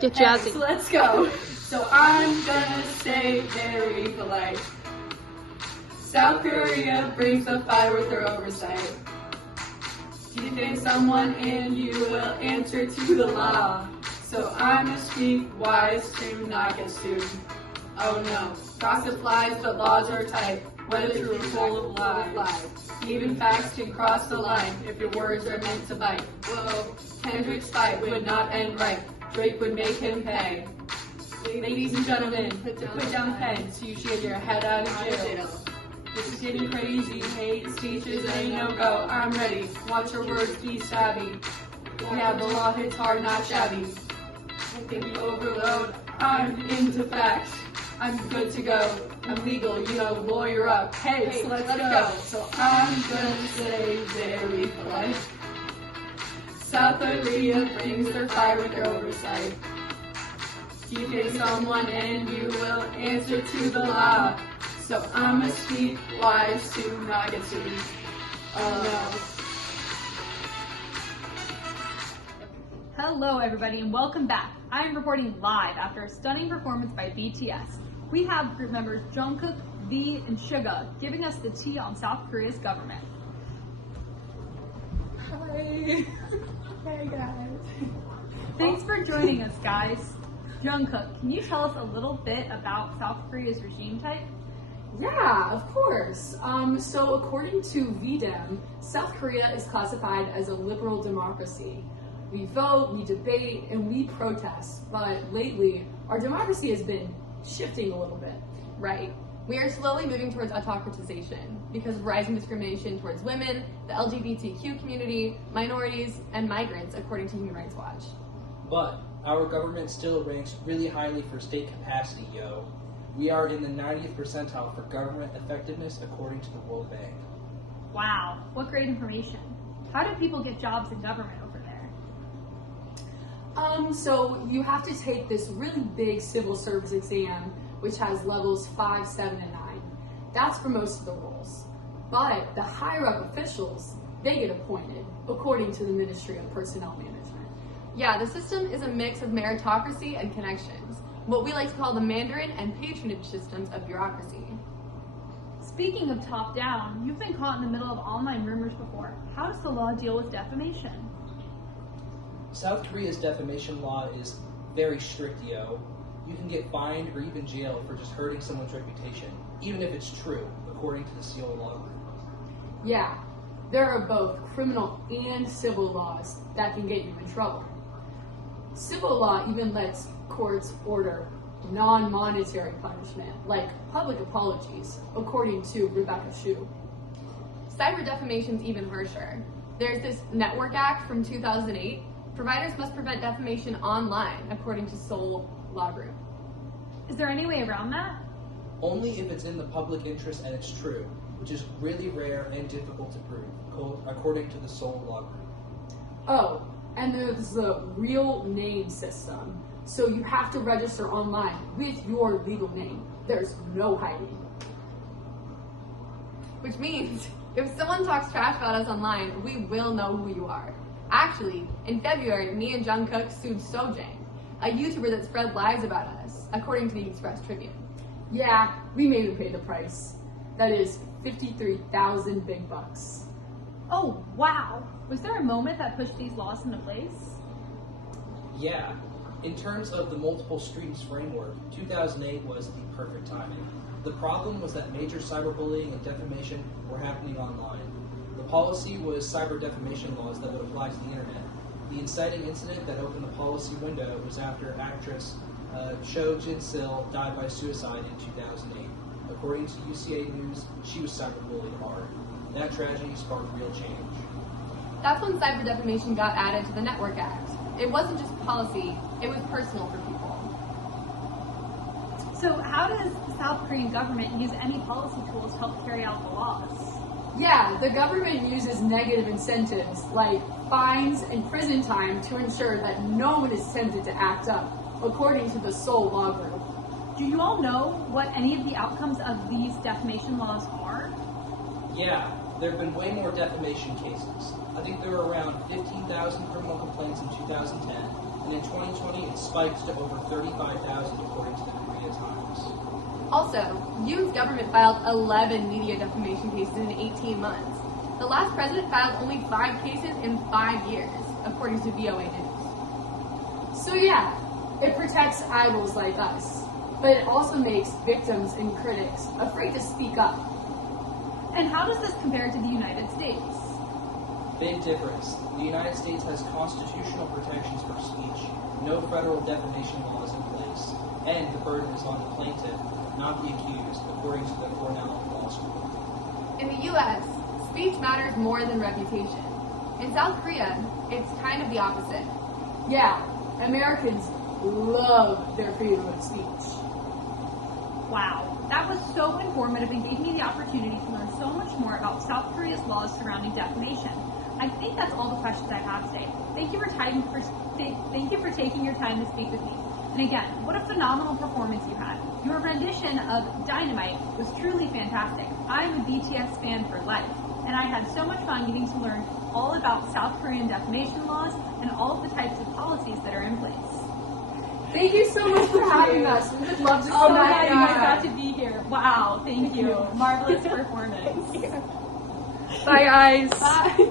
Get jazzy. So let's go. So I'm gonna stay very polite. South Korea brings the fire with their oversight. Detain someone and you will answer to the law. So I must speak wise to not get sued. Oh no, gossip flies, but laws are tight. Whether true or full of lies. Even facts can cross the line if your words are meant to bite. Whoa, Kendrick's fight would not end right. Drake would make him pay. Ladies and gentlemen, put down the pen so you should get your head out of jail. This is getting crazy. Hate speeches ain't no go. I'm ready. Watch your words be savvy. Yeah, the law hits hard, not shabby. Think overload. I'm into facts. I'm good to go. I'm legal, lawyer up. Hey, so let's go. So I'm gonna stay very polite. South Korea brings their fire with their oversight. Detain someone and you will answer to the law. So I'ma speak wise to not get sued. Oh no. Hello everybody and welcome back. I am reporting live after a stunning performance by BTS. We have group members Jungkook, V, and Suga giving us the tea on South Korea's government. Hi. Hey guys. Thanks for joining us, guys. Jungkook, can you tell us a little bit about South Korea's regime type? Yeah, of course. So according to VDEM, South Korea is classified as a liberal democracy. We vote, we debate, and we protest, but lately, our democracy has been shifting a little bit. Right. We are slowly moving towards autocratization because of rising discrimination towards women, the LGBTQ community, minorities, and migrants, according to Human Rights Watch. But our government still ranks really highly for state capacity, yo. We are in the 90th percentile for government effectiveness according to the World Bank. Wow, what great information. How do people get jobs in government over there? So you have to take this really big civil service exam, which has levels 5, 7, and 9. That's for most of the roles. But the higher up officials, they get appointed, according to the Ministry of Personnel Management. Yeah, the system is a mix of meritocracy and connections, what we like to call the Mandarin and patronage systems of bureaucracy. Speaking of top-down, you've been caught in the middle of online rumors before. How does the law deal with defamation? South Korea's defamation law is very strict, yo. You can get fined or even jailed for just hurting someone's reputation, even if it's true, according to the Seoul Law Group. Yeah, there are both criminal and civil laws that can get you in trouble. Civil law even lets courts order non-monetary punishment, like public apologies, according to Rebecca Hsu. Cyber defamation's even harsher. There's this Network Act from 2008. Providers must prevent defamation online, according to Seoul Law Group. Is there any way around that? Only if it's in the public interest and it's true, which is really rare and difficult to prove, according to the Seoul Law Group. Oh, and there's the real name system. So you have to register online with your legal name. There's no hiding. Which means, if someone talks trash about us online, we will know who you are. Actually, in February, me and Jungkook sued Sojang, a YouTuber that spread lies about us, according to the Express Tribune. Yeah, we made him pay the price. That is 53,000 big bucks. Oh, wow. Was there a moment that pushed these laws into place? Yeah. In terms of the multiple streams framework, 2008 was the perfect timing. The problem was that major cyberbullying and defamation were happening online. The policy was cyber defamation laws that would apply to the internet. The inciting incident that opened the policy window was after actress Cho Jin-sil died by suicide in 2008. According to UCA News, she was cyberbullied hard. That tragedy sparked real change. That's when cyber defamation got added to the Network Act. It wasn't just policy, it was personal for people. So how does the South Korean government use any policy tools to help carry out the laws? Yeah, the government uses negative incentives like fines and prison time to ensure that no one is tempted to act up, according to the Seoul Law Group. Do you all know what any of the outcomes of these defamation laws are? Yeah, there have been way more defamation cases. I think there were around 15,000 criminal complaints in 2010, and in 2020 it spiked to over 35,000 according to the Korea Times. Also, Yoon's government filed 11 media defamation cases in 18 months. The last president filed only 5 cases in 5 years, according to VOA News. So yeah, it protects idols like us, but it also makes victims and critics afraid to speak up. And how does this compare to the United States? Big difference. The United States has constitutional protections for speech, no federal defamation laws in place, and the burden is on the plaintiff, not the accused, according to the Cornell Law School. In the U.S., speech matters more than reputation. In South Korea, it's kind of the opposite. Yeah, Americans love their freedom of speech. Wow, that was so informative and gave me the opportunity to learn so much more about South Korea's laws surrounding defamation. I think that's all the questions I have today. Thank you for taking your time to speak with me. And again, what a phenomenal performance you had. Your rendition of Dynamite was truly fantastic. I'm a BTS fan for life, and I had so much fun getting to learn all about South Korean defamation laws and all of the types of policies that are in place. Thank you so much for having us. We would love to Oh come my back. God, you guys got to be here. Wow, thank you. Marvelous performance. Bye, guys. Bye.